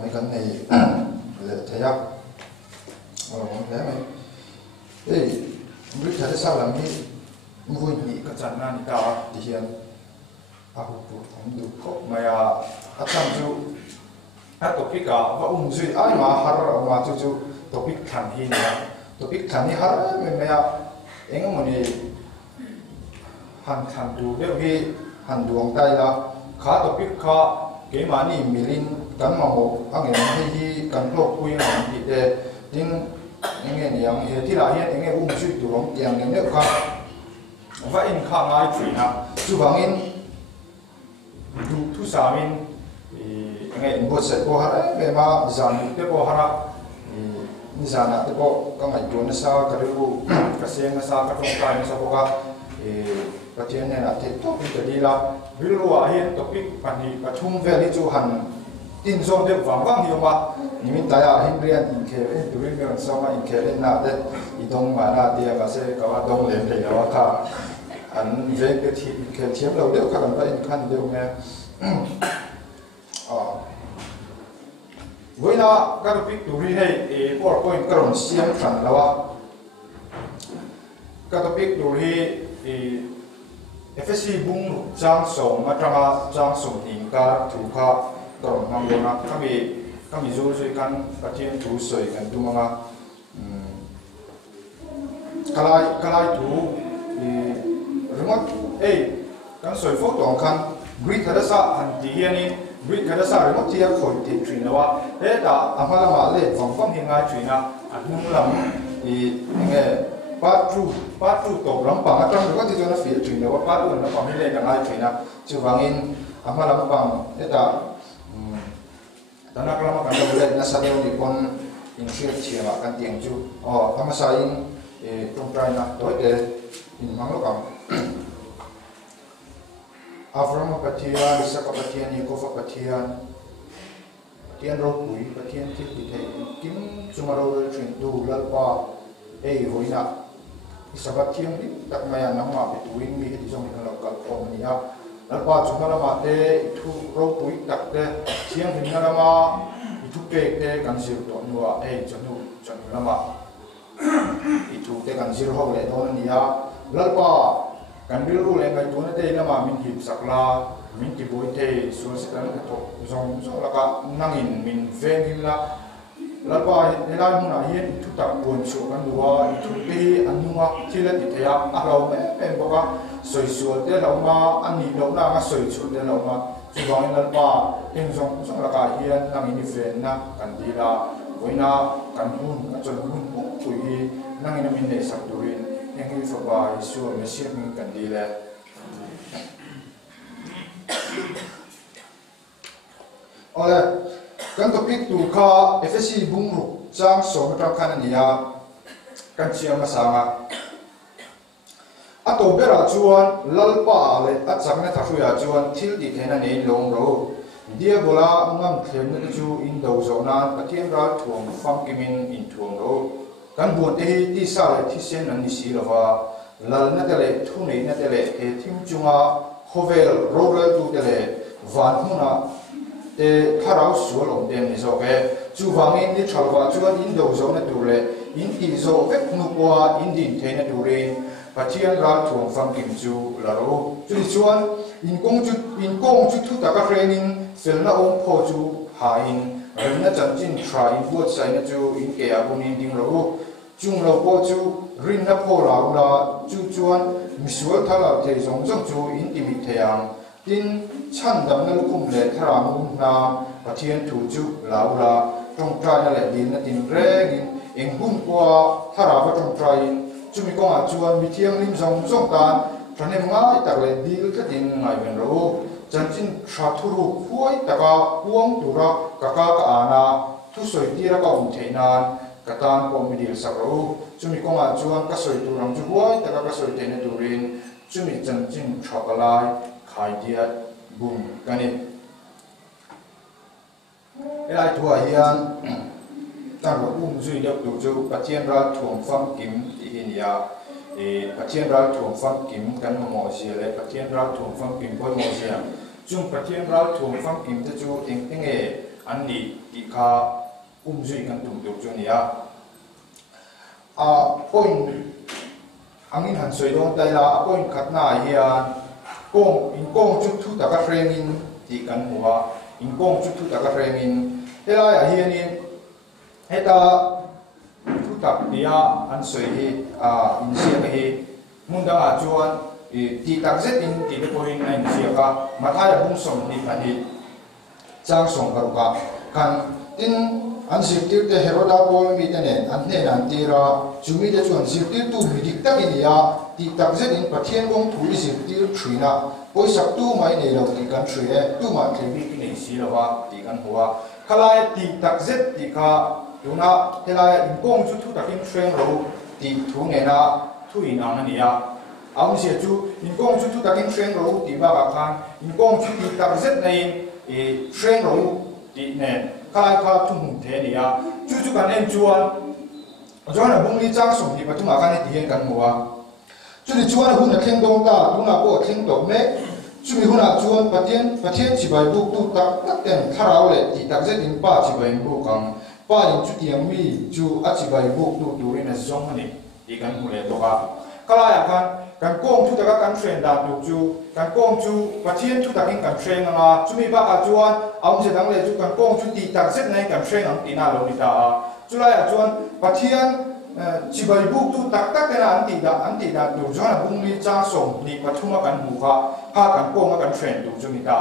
mấy cái này để thấy à thế này đây biết thấy sao làm đi vui nhỉ cái chân này cả thì hiện aku không được có mà chăm chú topic cả và duy ai mà har mà chú topic khăn hi nè topic khăn hi har mình anh em mình han du đều hi han duong tay là khá topic khá cái mà ni milin kan mà một anh em hi kan lộc quy mà đi để tin anh em yang he thì là hiện anh em duy du long tiếng nem nữa khá và in khá ngay chuyện à chú vàng in du thu sa min ngay buat saya ko hara memang zan te ko hara ni zana te ko ka ngai tuan sa ka ru ka seng sa ka tong kai sa ko ka patien ne na te to te di la bilu a hian topic pani pathum veli chu han tin zon de wang wang hi ma ni min ta ya hin rian in ke tu rin me sa ma in ke le na de I dong ma na dia ka se ka wa dong le le wa ka an ve ke thi ke thiam lo de ka kan ba in khan de me với nó các topic tủ ri hay PowerPoint các đồng xem phản là các topic tủ ri FSC bung trang song mà trang song hình cả thủ cả các đồng mang vô na kami dù rồi kan patien thủ soi kan tu mga kalai thủ remote kan soi photo kan grid ada sa han di ni grid kada sa remote tia khoi ti trin lawa da amala ma le phong hinga trina anung lam nge part 2 to ram pa atang ko ti jona fil trin lawa part 1 na pa mi le ka ngai trina chu wangin amala ma pang da tanak lama kan le na sa le ni kon in share chia ma kan tiang chu ama sa in tong trai na to de in mang lo kam Avram Patian, Isaka Patian, Yakov Patian, Patian Rokui, Patian Titi, Kim Sumaro Train to Lalpa, Voina, Isabatian, Takmaya Nama, between me, it is only a local Omnia, Lalpa Sumaramate, to Rokui, Takte, Sian Vinarama, it took a conceal to Nua, Janulama, it took a conceal hole at Onia, Lalpa. Kan biru lengai tuan te nama min hip sakla min ti boy te so sekan to zong laka nangin min vengin la lalpa helai muna hien thu tak pon so kan duwa thu te anunga thila ti thaya alo me boka soi sual te lo ma ani lo na nga soi chu te lo ma chu wang lalpa eng zong laka hien nangin ven na kan dila voina kan hun ka chon hun pu hi nangin min ne sak turin yang itu sebab isu Mesir mungkin dia. Oleh kan topik tu ka FSC bungru jang so macam kan dia kan siapa sama. Atau berajuan lalpa le acaknya tahu ya juan til di kena ni longro. Dia bola ngam klaim itu Indo zona patian rat tuang fam kimin in tuang ro. Kan buat di sal di sen nan di silava lal na tele thu nei na tele thim chunga hovel roller tu tele van huna te tharau sual om dem ni zo ke chu wangin ni thalwa chuan in do zo na tu le in ti zo vek nu kwa in din the na tu re pathian ra thuang fam kim chu la ro chu chuan in kong chu thu ta ka training fel na om pho chu ha in na chan chin try in buat sai na chu in ke abun in ding ro chung lo po chu rin na po la chu chuan misual thala the zong chu in ti mi theyang tin chan dam na lukum le thara mu na pathian thu chu la tong trai na le din na tin reng in hum kwa thara ba tong trai chu mi ko a chuan mi thiang lim zong tan thane ngai tak le dil ka din ngai ben ro chan chin tha thuru huai taka puang tura ka ana thu soi ti ra ka theinan katan komidil sakro chumi konga chuan ka soi turang chu huai taka ka soi tene turin chumi chanchin thakalai khai dia bum kani elai thua hian tan ro zui deuh tu chu pathian ra thuam fam kim ti hinia pathian ra thuam fam kim kan mo sia le pathian ra thuam fam kim poi mo sia chung pathian ra thuam fam kim te chu eng enge an ni ti kha zui kan tum tuk chu nia point angin han soi dong tai la point khatna hian kong chu thu taka frame in ti kan huwa in kong chu thu taka frame in helai a hian in heta thu tak nia an soi hi in sia hi mundanga chuan ti tak zet in ti ko in in sia ka mathaya bung som ni pani chang som ka kan tin an sirtir te heroda bol mi tene an ne nan tira chumi de chuan sirtir tu mi dik tak in ya ti tak zet in pathian gong thu sirtir thrina poisak tu mai nei lo ti kan thri e tu ma thlebi ki nei si lawa ti kan huwa khalai ti tak zet ti kha tuna helai in kong chu thu takin threng ro ti thu ne na thu in ang ania ang sia chu in kong chu thu takin threng ro ti ba ka khan in kong chu ti tak zet nei threng ro ti ne khalai kha thu hum the nia chu kan em chuan chuan a bung li chang som ti patung a kan ti hen kan huwa chu ni chuan hun na thleng dong ta tuna ko thleng tok me chu mi huna chuan pathian chi bai buk tu tak tak ten tharau le ti tak zet in pa chi bai bu kang pa in chu tiang mi chu a chi bai buk tu turin a zong ani ti kan hu le to ka kala ya kan kong thu taka kan thren da tu chu kan kong chu pathian thu takin kan thren anga chu mi ba ka chuan aum se dang le chu kan kong chu ti tak zet nei kan thren ang ti na lo ni ta chu la ya chuan pathian chi bai buk tu tak tak na an ti da tu chuan bung li cha som ni pathuma kan hu kha kan kong kan thren tu chu mi ta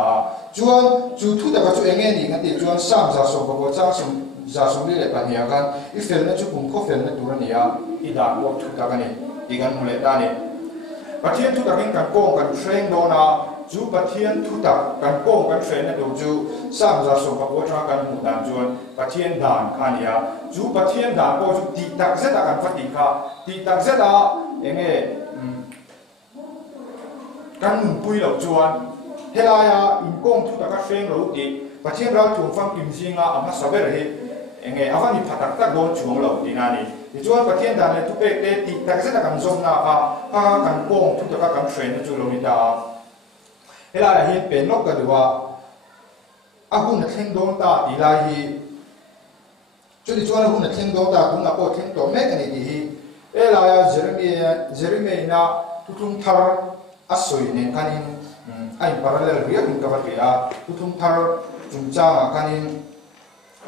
chuan chu thu taka chu enge ni ngati chuan sam za som ko cha som za som li le pania kan I fel na chu kum ko fel na tu ania I da ko thu taka ni ti kan hu le ta ni pathian thu takin kan kong kan thren do na chu pathian thu tak kan kong kan thren na do chu sam za som ko cha kan hu dan chuan pathian dan khania chu pathian dan ko chu ti tak zet kan phati kha ti tak zet a enge kan pui lo chuan helaya in kong thu taka thren ro ti pathian ra tu fam kim singa ama saber he enge avani phatak tak don chuang lo ti na ni chuan pathian dan le tu pe te ti tak zet kan zom na ka kan kong thu taka kan thren chu lo ni ta helaya hi pen nok ka duwa ahun na thleng dong ta ti la hi chu ni chuan ahun na thleng dong ta tung na ko thleng to me ani ti hi elaya jeremia na tutung thar asoi ne kanin ai parallel ria kun ka ba ya tutung thar chungcha kanin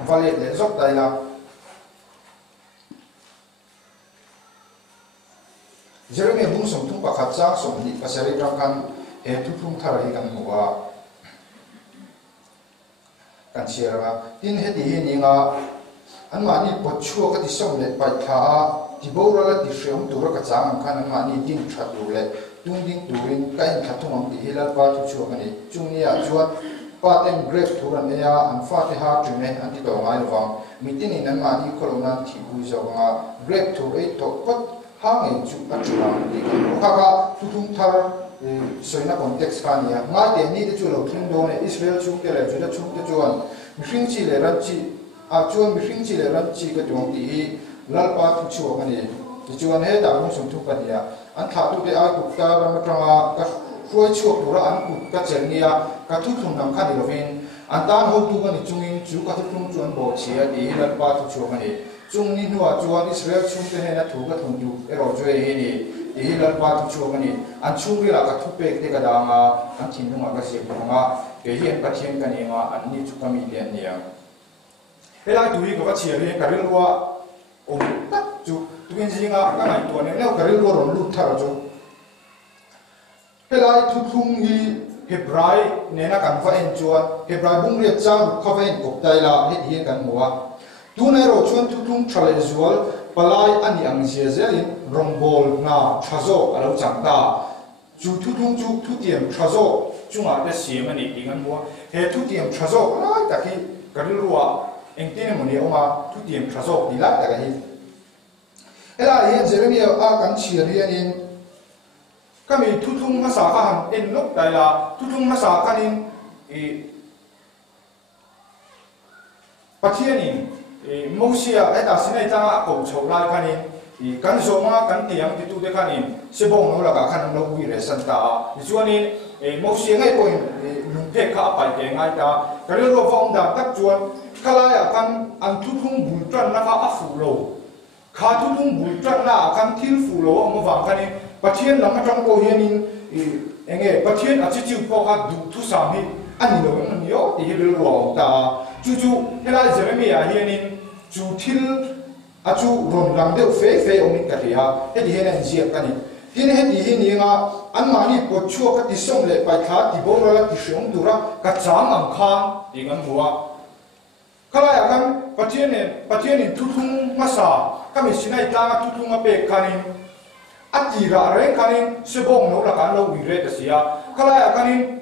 vale le zok dai la jeremia bung som tung pa khat cha som ni pasari ram kan he tutung thar hi kan huwa kan chiara tin he ti ni nga an ma ni pot chu ka ti som le pa tha ti bora la ti shem tu ra ka chang khan an ma ni ding that tu le tung ding turin kain thatung ang ti hilal pa tu chu ka ni chung ni a chuan pa tem grade tu ran ya an fa te ha tu ne an ti to ngai lo meeting in an ma ni kolona ti hu zo nga grade tu e to pot hangin chu a chu ang ti ka ka tu tung thar soina context ka ni nga te ni te chu lo thing do ne Israel chung te le juda chung te chuan mi hring chi le ran chi a chuan mi hring chi le ran chi ka tong ti lal pa tu chu ka ni ti chuan he da mong sum thu pa dia an tha tu te a ku ta ra ma tanga ka khoi chu tu ra an ku ka chen nia ka thu thum nam kha ni lovin an tan ho tu ka ni chungin chu ka thu thum chuan bo chia ti lal pa tu chu ka ni chung ni nuwa chuan Israel chung te he na thu ka thum tu e ro jo he ni ti lal pa tu chu ka ni an chung ri la ka thu pe te ka da nga an thin nu ka se ko nga ke hian pathian ka ni nga an ni chu ka mi lian nia helai tu hi ko ka chia ri ka ri ruwa o tak chu tuin jinga ka ngai to ne leo ka ri ruwa ron lu thar chu helai thu thum hi hebrai ne na kan fa en chuan hebrai bung ri chang kha fa en kop tai la he hi kan muwa tu ne ro chuan thu thum thale zual palai ani ang sia zelin rongbol na thazo alo chang ta chu thu thum chu thu tiam thazo chunga te siam ani ti kan muwa he thu tiam thazo lai ta ki ka ri ruwa eng te mo ni oma thu tiam thazo ni la ta ga hi ela yen jeremia a kan chia ri anin kami thu thum ma sa ka han en nok dai la thu thum ma sa kanin pathianin mosia eta sinai ta ko chho lai kanin kan zoma kan tiang ti tu de kanin sebong no la ka khan no wi re san ta chuanin mosia ngai point lung pe kha pa te ngai ta ka ro vong da tak chuan kalaya kan an thu thung bul tran na kha afu lo kha thu thung bul tran na kan thil fu lo mo wang kani pathian lam atang ko hian in enge pathian achi chiu po kha du thu sam hi ani lo an yo ti hi lo ta chu chu helai Jeremiah hian in chu thil achu ron lang de fe omin ka ria he di hen an jiak kani tin he di hi ni nga an mani po chu ka ti som le pai kha ti bo la ti shong dura ka cham ang kha ti ngam huwa kalaya kan pathian in thu thung ma sa kami sinai ta nga thu thung ma pe kanin atira re kanin sebong no la kan lo wi re ta sia kalaya kanin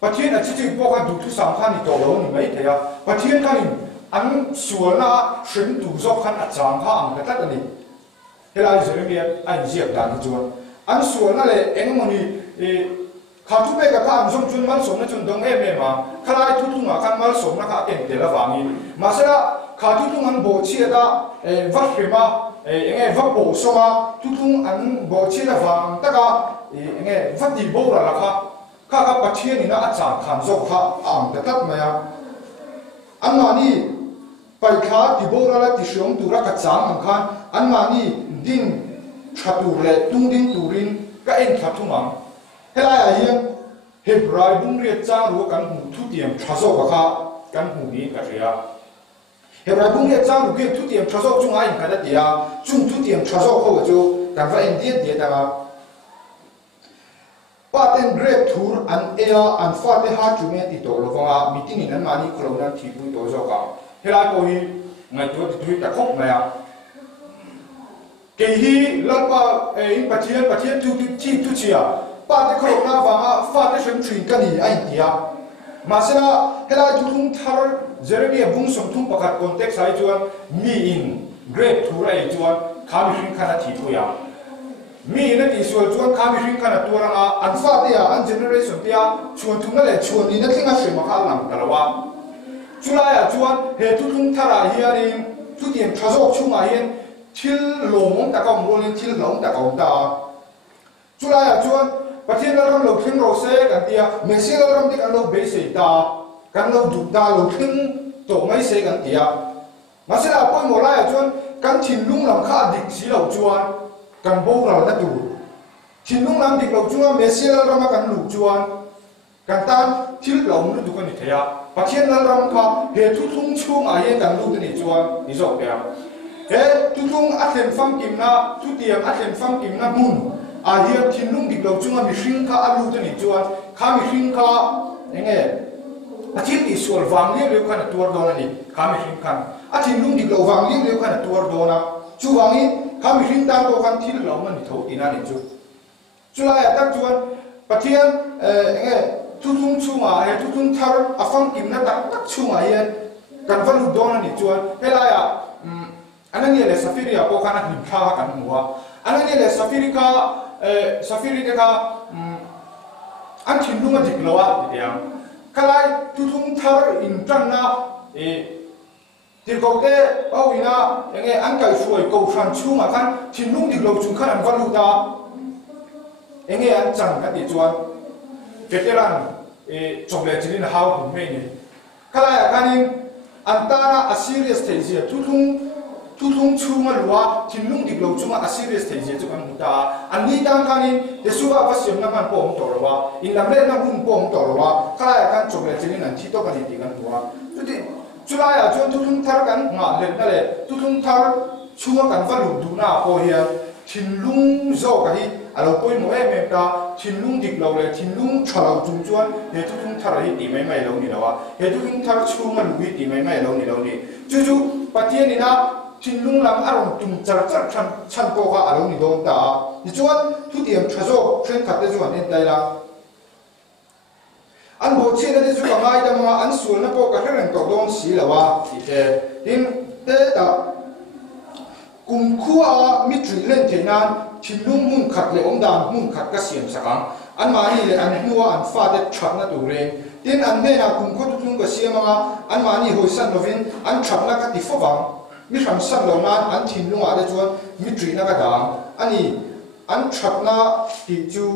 pathian a chi chi po ka du thu sam kha ni to lo ni mai thea pathian kanin an suana shin tu zo khan a chang kha ang ka ta ni helai Jeremiah an jiak dan chuan an suana le engmoni khá chú bé cả anh dùng chun mal sống nó chun đông em mà khá lại thu thu mà khăn mal sống nó khá kén tiền là vàng in mà sẽ là khá thu thu anh bộ chia ra vắt phim mà nghe vắt bộ số mà thu thu anh bộ chia ra vàng tất cả nghe vắt đi bộ là khá khá bắt chia thì nó ăn chả khám dọc khá tất tất mà anh mà đi phải khá đi bộ là đi xuống tu ra cả chán anh khăn anh mà đi đinh chặt tu lệ tung đinh tu rin các em chặt thu mà helai hian Hebrai bung riat cha ru kan mu thu tiam thaso ka kha kan hu ni ka ria Hebrai bung riat cha ru ke thu tiam thaso chung ai ka da tia chung thu tiam thaso ko chu kan va en dia ta ga paten grep thur an ea an fa te ha chu me ti to lo wa meeting in an mani khlo nan thi bu to zo ka helai ko hi ngai to ti ta khop ma ya ke hi lalpa in pathian tu chi chia ba te kholo na wanga fa te shem thin ka ni ai tia ma se la helai tu thung thar Jeremiah bung som thung pakhat context ai chuan mi in great thura ai chuan khami hring khana thi thuya mi na ti sual chuan khami hring khana turanga an fa te ya an generation te ya chuan thung na le chuan ni na thinga shema kha lang talawa chulai ya chuan he tu thung thara hianin tu tiam thazok chunga hian thil lom ta ka mrolin thil lom ta ka ta chulai ya chuan pathian la ram lo thing ro se kan tia mesia la ram dik an lo be se ta kan lo duk da lo thing to mai se kan tia masela poi mo la ya chuan kan thin lung lam kha dik si lo chuan kan bo ra na tu thin lung lam dik lo chuan mesia la ram kan lu chuan kan tan thil lo mu du kan ni thea pathian la ram kha he thu thung chung a ye kan lu ni chuan ni zo pya he thu thung a thlen fam kim na thu tiam a thlen fam kim na mun a hian thin lung dik lo chunga mi hring kha alu te ni chuan kha mi hring kha enge a thil ti sual wang le le khan tur do na ni kha mi hring khan a thin lung dik lo wang le le khan tur do na chu wangi kha mi hring ta to khan thil lo man ni tho ti na ni chu chula ya tak chuan pathian enge thu thung chunga he thu thung thar a fang kim na tak chunga hian kan valu do na ni chuan hela ya anani le safiria ko kana him kha kan muwa anani le safiri ka an thin lunga dik lowa tiam kalai tu thung thar in tang na tir ko te awina enge an kai suai ko than chunga kan thin lung dik lo chung khan an valu ta enge an chang ka ti chuan veteran choble chilin how hu me ni kalai kanin antara a serious stage tu thung chunga lua thin lung dik lo chunga a serious stage chu kan ta ani tang kanin te suwa vasyam na kan pom to rawa in lam le na hun pom to rawa kalai kan choble chilin an thi to kan ti kan huwa tuti chulai a chu tu thung thar kan nga le na le tu thung thar chunga kan valu du na ko hian thin lung zo ka hi alo poi mo em ta thin lung dik lo le thin lung thalo chung chuan he tu thung thar hi ti mai lo ni lawa he tu thung thar chunga lu hi ti mai lo ni chu pathian ni na thin lung lam aron tum char chan ko ka alo ni don ta ni chuan thu tiam thazo thren khat te chuan en dai la an bo che na te chu ka ngai da ma an sul na po ka hren to don si lawa ti te tin te ta kum khua mi tri len te nan thin lung mun khat le om dan mun khat ka siam sakang an ma ni le an nuwa an fa te thak na tu re tin an me na kum kho tu tung ka siama an ma ni hoi san lovin an thak na ka ti fo wang mi ram san lo na an thin lunga de chuan mi tri na ka dang ani an thak na ti chu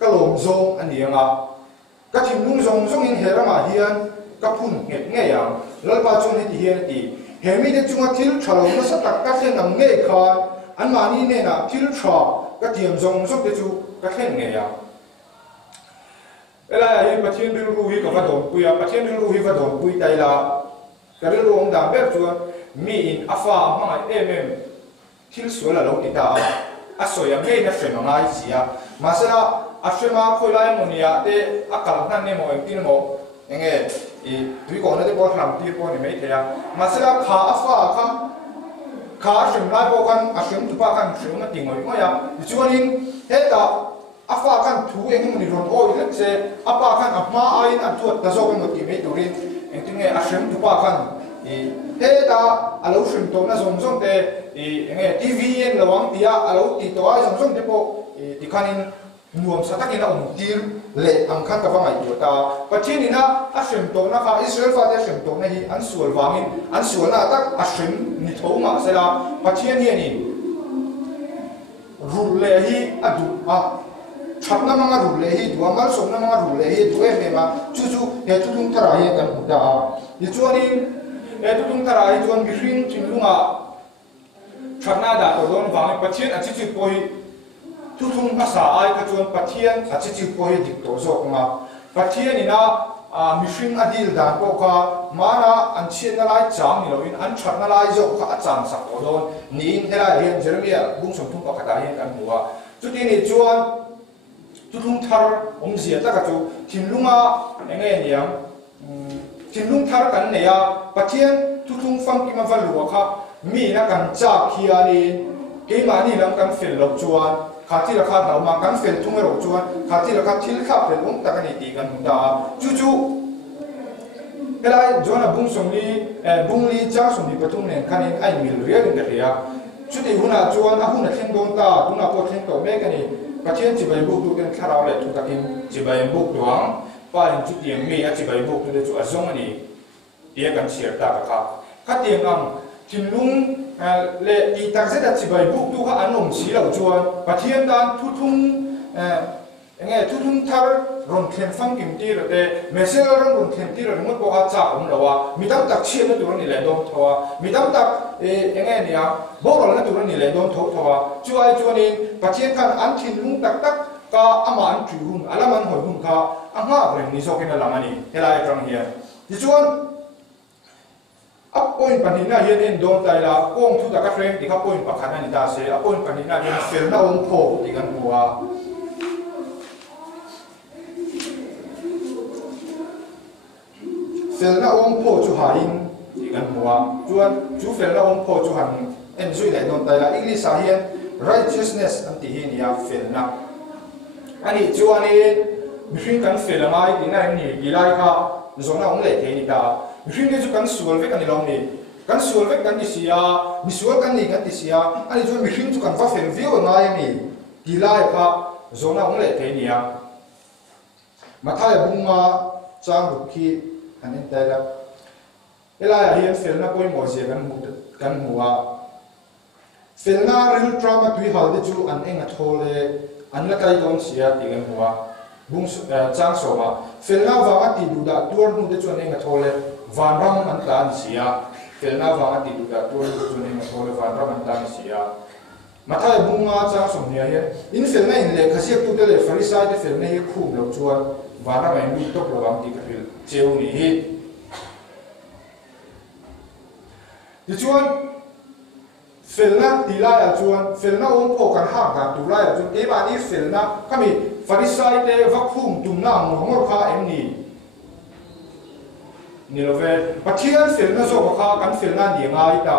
ka lom zong ani anga ka thin lung zong in herama hian ka phun nge yang lalpa chun hi hian ti hemi de chunga thil thalo na sa tak ka thlen ang nge khan an mani ne na thil tha ka tiam zong zok te chu ka thlen nge yang ela hi pathian bil ru hi ka va don puya pathian bil ru hi va don pui tai la ka ri ru ong da ber chuan mi in afa ma thil suala lo ti ta asoya nge na fema ngai sia masala afema khoilai monia te akal nan ne mo tin mo enge i tui ko na de bo hlam ti po ni mai thea masala kha afa kha shim lai bo kan ashim tu pa kan shim ma ti ngoi mo ya chuanin heta afa kan thu eng ni ron o ile se apa kan apma ain an tu ta zo mo ti mai turin eng tinge ashim tu pa kan i heta alo shim to na zong zong te i enge tv en lawang tia alo ti to ai zong zong te po ti khanin nuam satakin na tir le ang khan ka vangai tu ta pathin ina a shem to na kha Israel fa de shem to na hi an sual wangin an sual na tak a shem ni thoma sela pathin hi ni rul le hi adu a chapna manga rul le hi duamal somna manga rul le hi du e ma chu he tu tung thara hi kan da ni chuanin e tu tung thara hi chuan bi hring chin lunga chapna da to don wang pathin a chi chi poi tu thung masa ai ka chuan pathian a chi chi po hi dik to zo nga pathian ina mihring adil dan ko kha mana an chien na lai chang ni lo in an that na lai zo kha a chang sak o don ni in hela hian jeremia bung som thung pa khata hian kan huwa chu ti ni chuan tu thung thar om zia ta ka chu thinlunga enge niam thinlung thar kan ne ya pathian tu thung fam ki ma valu kha mi na kan cha khiani ke mani lam kan fel lo chuan khati la kha na ma kan fel thung ro chuan khati la kha thil kha fel um ta kan ti kan da chu chu elai jona bung som li bung li cha som ni pathum ne kan in ai mil rial in da ya chu ti huna chuan a huna thlen dong ta tuna ko thlen to me kan ni pathian chi bai buk tu kan kharau le tu takin chi bai buk tuang pa in chu ti me a chi bai buk tu de chu azong ani dia kan share ta ka khati ngam thinlung le ti tak zeta chi bai buk tu kha anom si lo chuan pathian dan thu thung enge thu thung thar ron thlen fang kim ti ro te mesel ron thlen ti ro ngot ko ha cha um lawa midam tak chi na tur ni le dom thowa midam tak enge nia bo ro na tur ni le dom thowa chuai chuanin pathian kan an thinlung tak tak ka aman chu hum alaman hoi hum kha anga reng ni so ken lamani helai tang hian ti chuan a point panina hian en don tai la kong thu ta ka frame ti kha point pakhat ani ta se a point panina hian fel na ong pho ti kan huwa fel na ong pho chu ha in ti kan huwa chuan chu fel na ong pho chu han en zui le don tai la english a hian righteousness an ti hi nia fel na ani chuan ni mihring kan fel mai ti na ni gilai kha zona ong le the ni ta mihring chu kan sual ve kan ni long ni kan sual ve kan ti sia mi sual kan ni kan ti sia ani chu mihring chu kan va fel view ngai mi gilai kha zona ong le the ni ya mathai bunga chang ru khi anin tai la ela hian fel na poi mo je kan muwa fel na real trauma tui hal de chu an enga thole an la kai don sia ti kan muwa bung chang so ma fel na wa ati du da tur nu de chu an enga thole van ram an tan sia fel na wa ati du da tur nu chu an enga thole van ram an tan sia mathai bunga chang so nia hian in fel na in le khasiak tu de le farisai de fel na hi khum lo chuan van ram en du tok lo am ti ka hil cheu ni hi ti chuan felna tilaya chuan felna ong pho kan ha ka tulaya chu ke ba ni felna kami farisai te vakhum tumna ngor kha emni nilove pathian felna zo kha kan felna ni ngai ta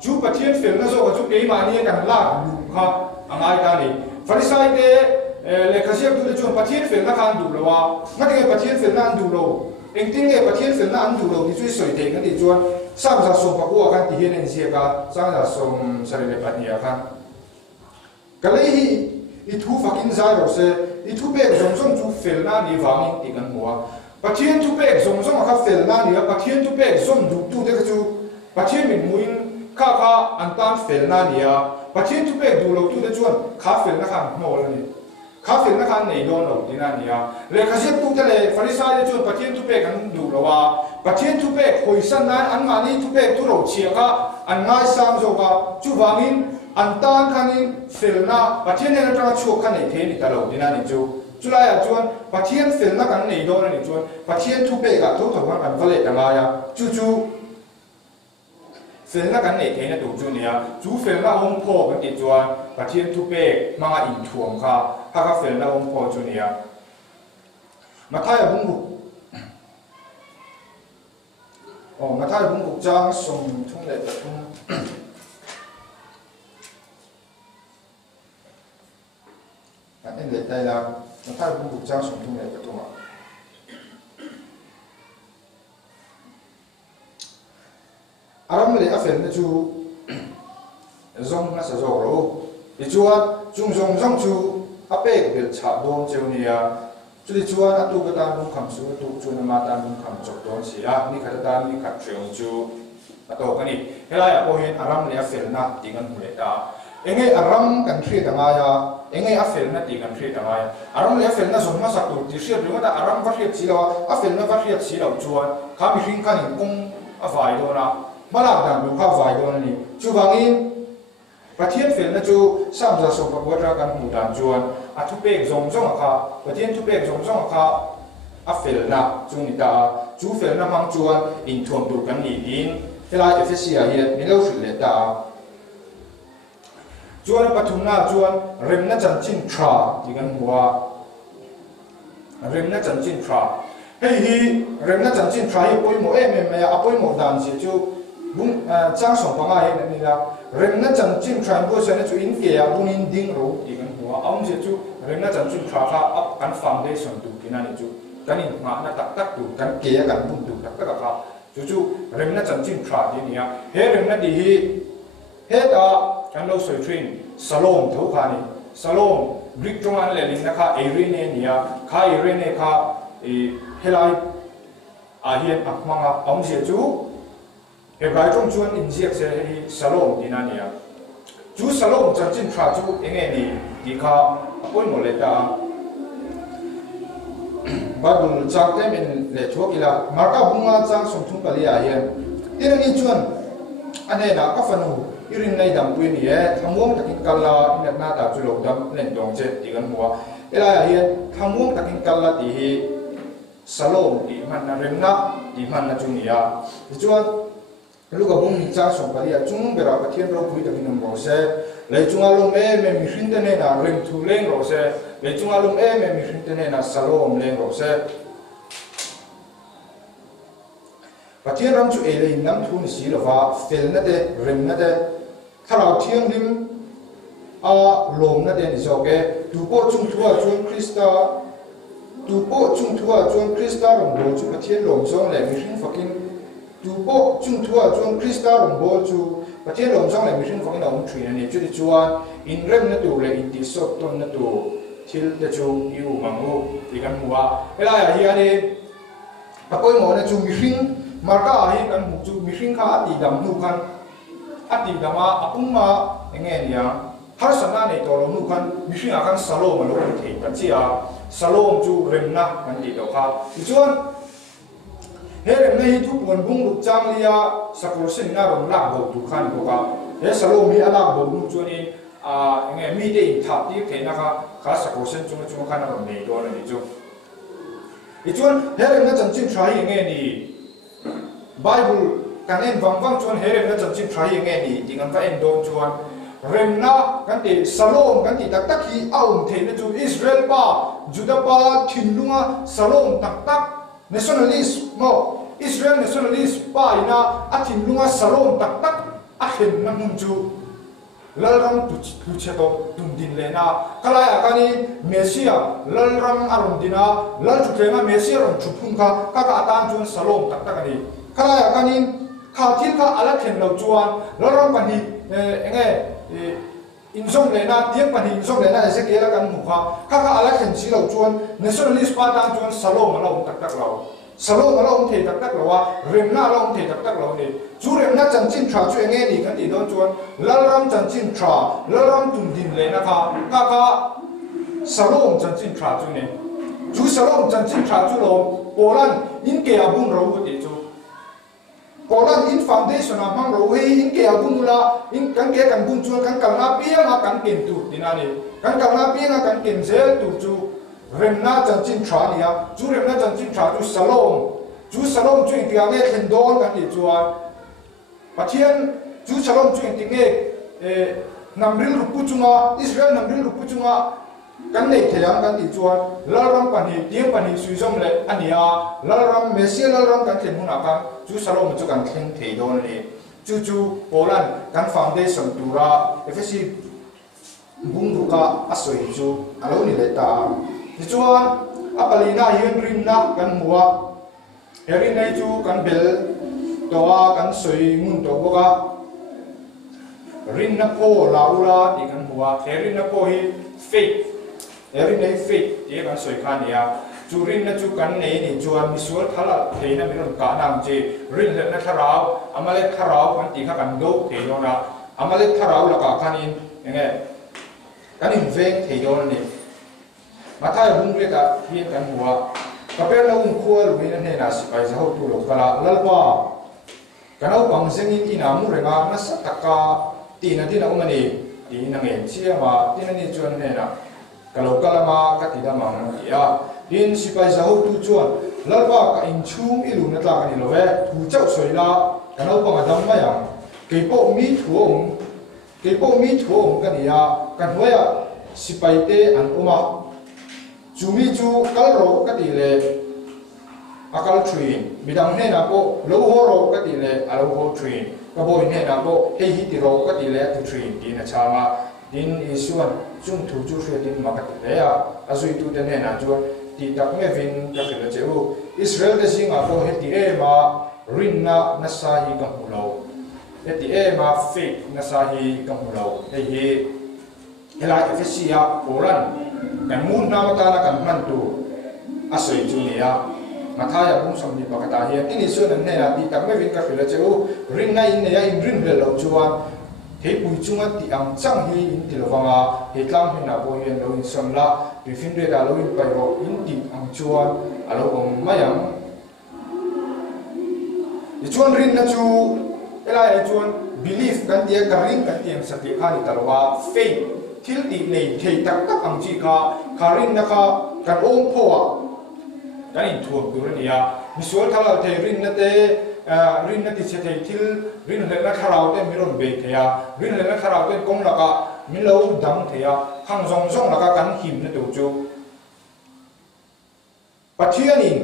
chu pathian felna zo chu ke ma ni kan la lu kha angai ta ni farisai te le khasiak tu chu pathian felna kan du lawa ngati pathian felna du lo engting e pathian felna an du lo ni chu soi te kan ti chuan sang sa som pa ko kan ti hian en sia ka sang sa som sari le pania kan kalei hi I thu fakin zai ro se I thu be zong zong chu felna ni wangin ti kan huwa pathian thu be zong zong kha felna ni pathian thu be zong du tu de chu pathian min muin kha kha an tan felna ni a pathian thu be du lo tu de chuan kha felna khan no la ni kha felna khan nei don lo ti na ni a le kha se tu te le farisai de chuan pathian thu be kan du lo wa Pathian thu pe khoi san nan an mani thu pe tu ro chia ka an ngai sam zo ka chu wangin an tan khanin felna Pathian ne ta chu khan nei the ni ta lo dina ni chu chulai a chuan Pathian felna kan nei do ni chuan Pathian thu pe ka tho tho kan vale ta nga ya chu chu felna kan nei the na tu chu ni ya chu felna hom pho kan ti chuan Pathian thu pe manga in thuam kha ka felna hom pho chu ni ya Mathai bung bu Mathai bung bu chang som thung le ta thung anh để đây là Mathai bung bu chang som thung le ta thung aram le afel na chu zong na sa zo ro i chuan chung zong zong chu apek bel cha dom cheu nia Chuli chuan atu ka tan lung kham su tu chu na ma tan lung kham chok don si a ni khata tan ni khat treu chu ato kani helai a po hin aram le afel na tingan hule ta enge aram kan thri ta nga ya enge afel na tingan thri ta nga ya aram le afel na zon ma sak tu ti sia ringa ta aram va hriat si lo afel na va hriat si lo chuan kha mi hring khan in kong a vai do na malak dam lu kha vai do ni chu wangin Pathian fel na chu sam za so pa bora kan mu dan chuan a thu pek zong zong kha Pathian thu pek zong zong kha a fel na chu ni ta chu fel na mang chuan in thom tu kan ni in helai efesia hi mi lo hri le ta chuan pathum na chuan rem na chan chin thra ti kan huwa rem na chan chin thra hei hi rem na chan chin thra hi poi mo em me a poi mo dan si chu bung chang song pa nga hi ni la rem na chan chin thra bo se na chu in ke a bung in ding ro ti kan huwa aum se chu rem na chan chin thra kha up kan foundation tu kina ni chu kan in ma na tak tak tu kan ke kan bung tu tak tak kha chu chu rem na chan chin thra ni ya he rem na di hi he ta kan lo soi trin salom tho kha ni salom brick tong an le ling na kha irene ni ya kha irene kha e helai a hian akmanga aum se chu Hebrai trong chuan in ziak se hi salom dina nia chu salom chan chin thra chu enge ni ti kha apoi mo le ta Bible chang tem in le thok ila marka bunga chang som thung pali a hian tin ni chuan ane na ka fanu irin nei dam pui ni e thamwong takin kala in na ta chu lo dam len dong che ti kan huwa ela a hian thamwong takin kala ti hi salom ti man na rem na ti man na chu nia chuan lúc gặp bung cha sòng bali à chung bera Pathian ro pui takin nam ro se le chung alom me mi hrin te ne na rem thu leng ro se le chung alom me mi hrin te ne na salom leng ro se Pathian ram chu ele nam thu ni si lo wa fel na de rem na de thara thiang lim a lom na de ni zo ke tu po chung thua chuan Krista tu po chung thua chuan Krista rom bo chu Pathian lom zong le mi hrin fakin tu po chung thua chuan Krista rom bo chu Pathian lom zong le mi hring fakin om thrin ani chu ti chuan in rem na tu le in ti sot ton na tu thil te chu yu mangu ti kan huwa ela ya hi ani apoi mo na chu mi hring marka hi kan mu chu mi hring kha ati dam nu khan ati dama apuma enge nia har sana nei to lo nu khan mi hring a kan salom lo thei ta chia salom chu rem na kan ti do kha ti chuan Herem nei tu pon bung lu chang lia sakor sin na rom lak bo tu khan ko ka he salom mi ala bo nu chuani a nge mi de in thap ti the na ka sakor sin chung chung khan rom nei do na ni chu I chuan herem na chan chin thrai nge ni Bible kan en wang chuan herem na chan chin thrai nge ni tingan va en dom chuan rem na kan ti salom kan ti tak tak hi aum the na chu Israel pa Judah pa thinlunga salom tak tak nationalist mo Israel nationalist pa ina atin lunga salom tak tak akhen na mun chu lalram tu che to tum din le na kalaya kani mesia lalram arum dina lal tu trenga mesia rom chupum ka atan chun salom tak tak ani kalaya kani khathil ka ala khen lo chuan lalram pani enge inzong le na tiang pani inzong le na ese kela kan mu kha ala khen si lo chuan nationalist pa tang chuan salom lo tak tak lo salom lo the tak tak lo wa rem na lo the tak tak lo ni chu rem na chan chin thra chu enge ni kan ti don chuan lalram chan chin thra lalram tum din le na ka salom chan chin thra chu ni chu salom chan chin thra chu lo polan in ke abun ro ti chu Poland in foundation na mang ro he in ke abunula in kan ke kan bun chu kan kalna pia nga kan kin tu dinani kan kalna pia nga kan kin zel tu chu remna chan chin thra nia chu remna chan chin thra chu salom chu ti ame khen don kan ti chuan pathian chu salom chu ti nge namril rupu chunga Israel namril rupu chunga kan nei theyang kan ti chuan lalram pani tiang pani suizom le ania lalram mesia lalram kan thlen huna kan chu salom chu kan thlen thei don le chu Poland kan foundation tura FSC bung duka asoi chu alo ni le ta ti chuan apalina hian rinna kan muwa eri nei chu kan bel towa kan soi mun to boka rinna po laura ti kan muwa erinna po hi faith eri nei faith ti kan soi khania chu rinna chu kan nei ni chuan misual thala theina miron ka nam che rin le na tharau amale tharau kan ti kha kan do theina amale tharau la ka khanin nge kanin veng theidon ni mathai bung le ka hian kan muwa kapel lo khol win ne na sipai za ho tu lo kala lalpa kanau pang zengin inamu renga na sataka tina umani tina nge chiama tina ni chuan ne na kalau kalama ka tida mang ya din sipai za ho tu chuan lalpa ka in chung ilu na tla kan lo ve thu chau soila kanau pang adam ma yang keipo mi thuong kan ya kan hoya sipai te an uma chumi chu kalro ka ti le akal train midang ne na ko lo ho ro ka ti le alo ho train ka boy ne na ko he hi ti ro ka ti le tu train ti na chama din isuan chung thu chu hre din ma ka ti le ya azui tu de ne na chu ti tak me vin ka khela cheu Israel de singa ko he ti e ma rinna na sa hi ka hulo he ti e ma fake na sa hi ka hulo he hi helai FSC ya Poland kan mun na mata na kan man tu asoi chu ni ya mathaya bung som ni pakata hi ini so nan ne na ti tak me vin ka khela cheu rin na in ne ya in rin le lo chuan he pui chunga ti ang chang hi in ti lo wanga he tlang hin na bo hian lo in som la ri fin re da lo in pai ro in ti ang chuan alo om mayang i chuan rin na chu helai chuan belief kan ti ka ring kan ti ang sati khani talwa faith thil ti nei thei tak tak ang chi kha kharin na kha kan ong phowa kan in thuam tur nia misual thala the rin na ti che thei thil rin le na kharau te miron be theya rin le na kharau te kong la ka min lo dang theya hang zong zong la ka kan him na tu chu pathianin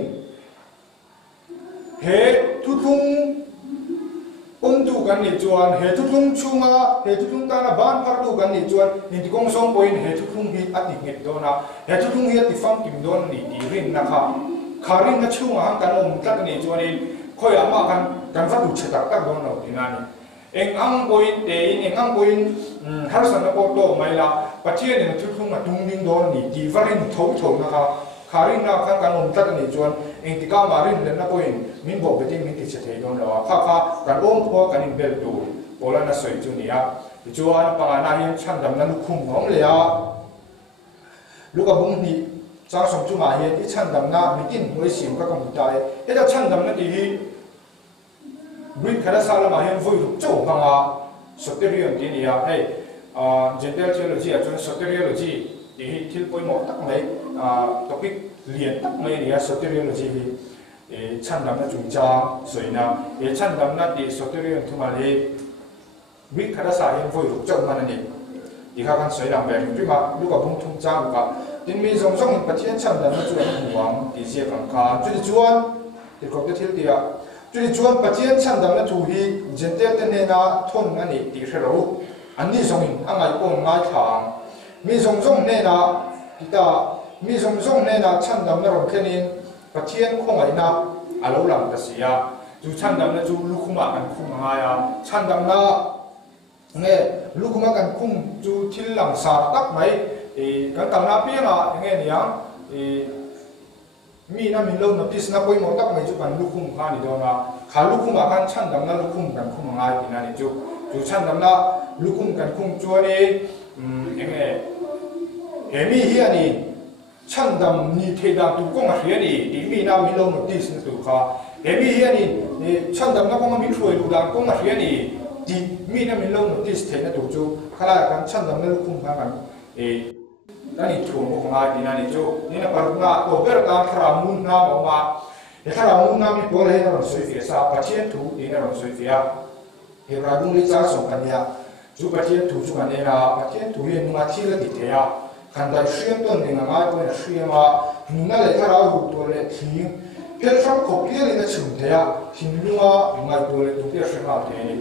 he thu thung tu kan ni chuan he thu thung chunga he thu thung ta na ban par tu kan ni chuan ni ti kong song point he thu thung hi ati nget do na he thu thung hi ti fam kim don ni ti rin na kha kharin na chunga hang kan om tak ni chuan in khoi ama kan va du chetak tak don no tinani eng ang point te in eng ang point har san na ko to mai la pathian ni thu thung ma tung ding don ni ti varin thau thau na kha kharin na kan om tak ni chuan eng ti ka marin le na point min bo beting min ti che thei don la kha kan om pho kan in bel tu Poland na soi chu ni a chuan pa na hian chan dam na lu khum hom le a lu ka bung ni chang som chu ma hian i chan dam na mitin hoi sim ka kam tai e da chan dam na ti hi brin khara sala ma hian voi ru chou banga soterion ti ni a hey general theology a chuan soteriology ti hi thil poi mo tak mai topic lian tak mai ni a soteriology hi chan dam na chung cha soina chan dam na ti soterion thuma le brin khara sa hian voi ru chou ma na ni ti kha kan soi lam be ri ma lu ka bung thung cha lu ka tin mi zong zong pathian chan dam na chu huang ti sia kan kha chu chuan ti ko te thil ti a chu chuan pathian chan dam na thu hi gentle te ne na thon na ni ti hrelo ani zong in angai pon ngai thang mi zong zong ne na ti ta mi zong zong ne na chan dam na rom khenin pathian khongai na alo lam ta sia chu chan dam na chu lu khuma kan khum nga ya chan dam na nge lu khuma kan khum chu thil lang sa tak mai kan tam na pi nga nge ni yang mi na min lo notice na koi mo tak mai chu kan lu khum kha ni do na kha lu khum kan chan dam na lu khum kan khum nga ti na ni chu chan dam na lu khum kan khum chu ni nge mi hi ani chan dam ni the da tu ko ma hi ni ti mi na min lo notice na tu kha mi hi ani chân đầm nó cũng bị phơi đủ đàng cũng mà phía này thì mi nó mình lông notice thế nó đủ chú khá là cái chân đầm nó cũng khá làนั่นนี่ช่วงของงานที่นั่นนี่จู่นี่นะปรุณาตัวเบอร์การครามุนน้ำออกมาเดี๋ยวครามุนน้ำมีตัวเลยนะเราสวยเสียสาปัจเจียนถูนี่นะเราสวยเสียเห็นเราดูลิซ่าส่งกันเนี่ยจู่ปัจเจียนถูจู่กันเนี่ยนะปัจเจียนถูเรียนมาที่ละติดเทียขันได้เชื่อมต้นเนี่ยง่ายตัวเนี่ยเชื่อมาหนุ่มนั่นเลยถ้าเราดูตัวเลยทิ้งเพื่อฟังขบเรียนเลยชุ่มเทียทิ้งนุ่มง่ายตัวเลยตัวเดียวเชื่อมาเทียนี่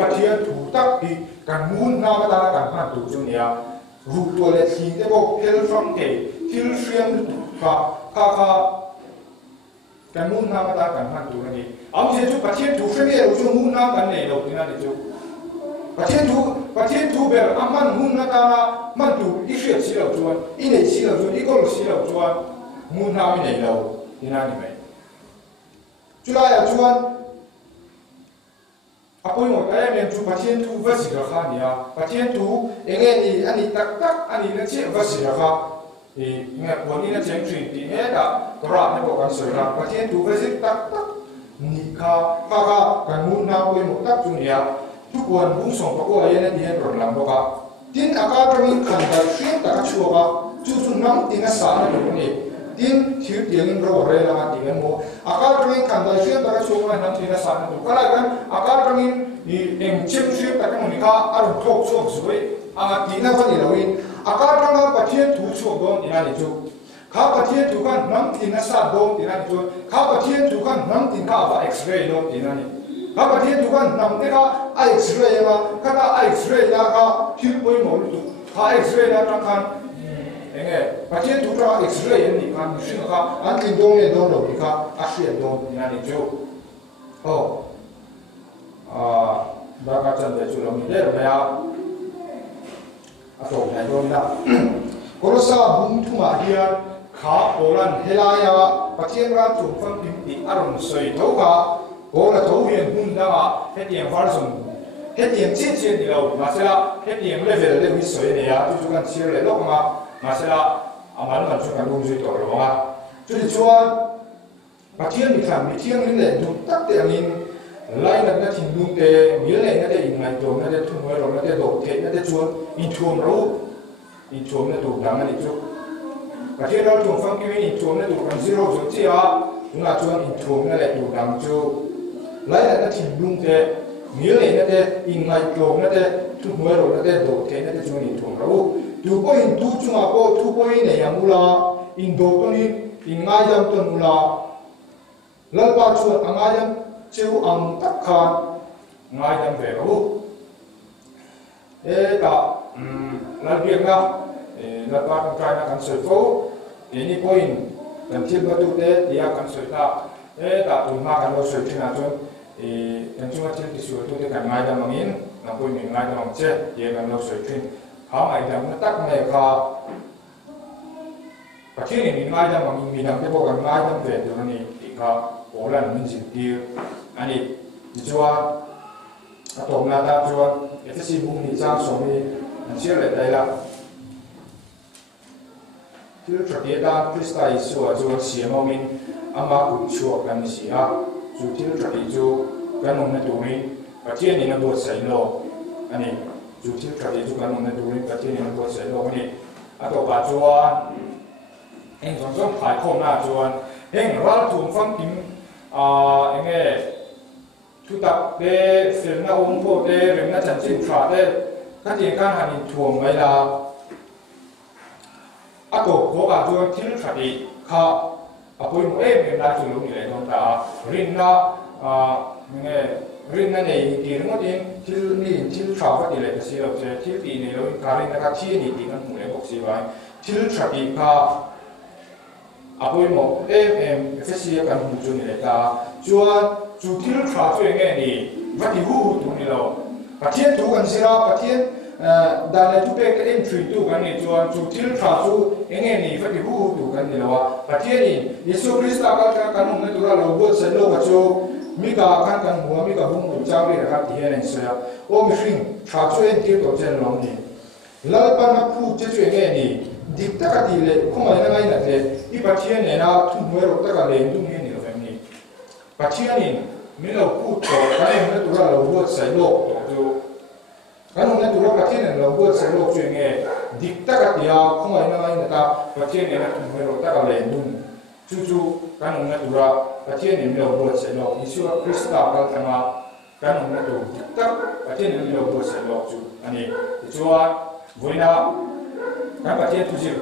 ปัจเจียนถูตักปีกันมุนน้ำตากันผ่านตัวจุเนี่ยรูปตัวเล็กที่ได้บอกเทลฟังเกที่เชื่อมค่ะกันมุนน้ำตากันผ่านตัวนี่เอาเช่นจุปัจเจียนถูเชื่อมเราจุมุนน้ำกันเนี่ยเราที่นั่นจุปัจเจียนถูแบบอามันมุนน้ำตามันถูอีเชื่อสิเราจวนอีเนี่ยสิเราจวนอีก็รู้สิเราจวนมุนน้ำเนี่ยเราที่นั่นนี่ไหมจุดอะไรจวนAku mau tanya mencu pasien tu versi rakha ni ya, pasien tu ini ani tak ani nanti versi rakha, ingat wani nanti yang cuci ni ada kerak ni bukan seorang pasien tu versi tak nikah kakak kanun na aku mau tak tu ni ya, tu bukan bungsong aku ayah ni dia berlam boka, tin akar kami kantai sih tak cuaga, tu nam tinggal sana tu ni. Tin hiu tiangin ro re lama tingan mo akar kami kandai sih tak cuaga nam tinggal sana tu kalau kan akar kami yang cem sih tak menikah arum tok cuaga suai angat tinggal kan ilawin akar kami pasien tu cuaga ina itu kau pasien tu kan nam tinggal sana dong ina itu kau pasien tu kan nam tinggal apa X-ray dong ina ni kau pasien tu kan nam tinggal X-ray apa kata X-ray ya kau hiu boleh mau itu kau X-ray ya kan pasien tu kan X-ray ni kan mungkin kan anti dongnya dong loh kan asli dong ina itu bakal canda culam ni dia berapa atau yang dong kalau sah buntu dia kah orang helaya pasien kan cuma pinti arun soi tahu kah orang tahu yang bunda yang version yang cincin ni lau masalah yang level lebih soi ni ya tu kan sih lelok masalah amal macam kan bungsu itu orang jadi cuan pasien ni kan pasien ni le tu tak terangin lain nak tinggung te milai nak ingat tu nak tunggu orang nak dok te nak cuan intuam tu dangan itu pasienเราtu faham kini intuam tu kan zero tu cia nak cuan intuam nak tu dang tu lain nak tinggung te milai nak ingat tu nak tunggu orang nak dok te nak cuan intuam tu poin tu cuma tu poin ni yang mula indo tu ni ingayam tu mula lepas tu angayam ciu ang takkan ngayam beru tak lebih enggak lepas kau nak surfo ini poin dan tiba tu dia akan surfa tak tu makan lo surfing atau yang cuma cerita surfing tu kan ngayam angin nak poin ngayam angin dia kan lo surfing hal macam tak mereka pasien ini ngajak minang dia bukan ngajak betul ni jika orang mencintai ani dijual atau melata jual itu sih bung ni jang suami nanti ada lah itu terkait Krista Yesus jual siapa min ama kucu kan siapa jual terkait jual kan orang itu pasien ini buat saya lo ani jual terkait jual kan orang itu pasien ini buat saya lo ni atau bajuan yang contoh high com na jual yang ral tu faham tim yang tu tak de film na umpo de film na janji tra de kan yang kan hanin tuang mai la atau ko ba jual til tra di ka apoi mo film na tu lu ni le don ta rin na yang rin na nei di ring odin til tra ba di le si lo je til di ni lo ka rin na ka chi ni di kan mu le bok si bai til tra di ka apoi mo FSC kan hu chu ni le ta chuan chu til tra chu nge ni vati hu tu ni lo patien tu kan sira patien dan le tu pe ka entry tu kan ni chuan chu til tra chu nge ni vati hu tu kan ni lo patien ni Yesu Krista ka kan mu tu ra lo bo se lo ka chu mi ka kan hu mi ka bung chang le ka ti hen se o mi hring tra chu en ti to chen long ni la pa na pu che chu nge ni dik ta ka ti le ko mai na ngai na le i patien ne na tu mu ro ta ka le tu ni ni lo ni Pathianin min lo put to kan na tura lo buat sai lo to ju kan na tura pathian lo buat sai lo chu nge dikta ka tia khomai na ngai na ta pathian na tu me ro ta ka le nun chu chu kan na tura pathian min lo buat sai lo Yesu Krista ka tanga kan na tu dikta pathian min lo buat sai lo chu ani chuwa voina kan pathian tu ji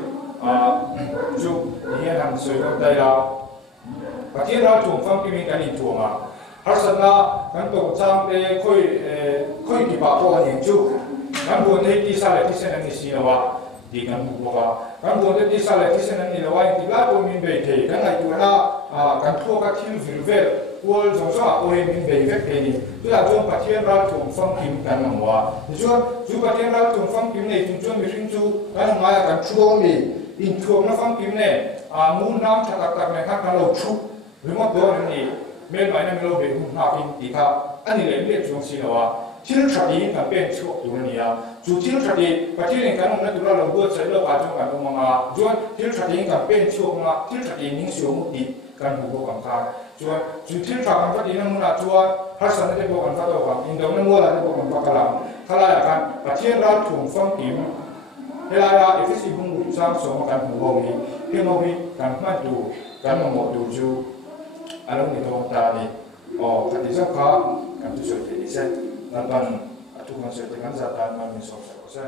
chu ni han soi ko ta ya pathian ra tu fam ki min kan in tu ma har sana kan to chang te khoi ki pa ko ani chu kan bu ne ti sa le ti sen ani si wa di kan bu ka kan bu ne ti sa le ti sen ani wa ti la ko min be te kan ai tu na kan thu ka thil vil vel wol jong so a o min be ve te ni tu la jong pathian ra tu fam kim kan ma wa ju ju pathian ra tu fam kim ne tu jong mi ring chu kan ma ya kan chu mi in thu na fam kim ne mu nam tha tak ne kan lo chu remote do ni men mai na melo be hu na pin ti kha ani le le chung si na wa til thati ka pen chu tu ni ya chu til thati pathian kan na tu la lo bo sai lo ka chung kan ma ma ju til thati ka pen chu ma til thati ning su mu ti kan bu bo kan ka chu til thati kan pati na mu na chu har san de bo kan ka do ka in do na mo la de bo kan pa kala kala ya kan pathian ra thum fam kim hela ya efisi bung bu sang so ma kan bu bo ni ke mo bi kan ma tu kan mo tu ju along ni tong ta ni kati sa ka kan tu so ti se nan ban atu kan so ti kan sa tan man min so sa ko sa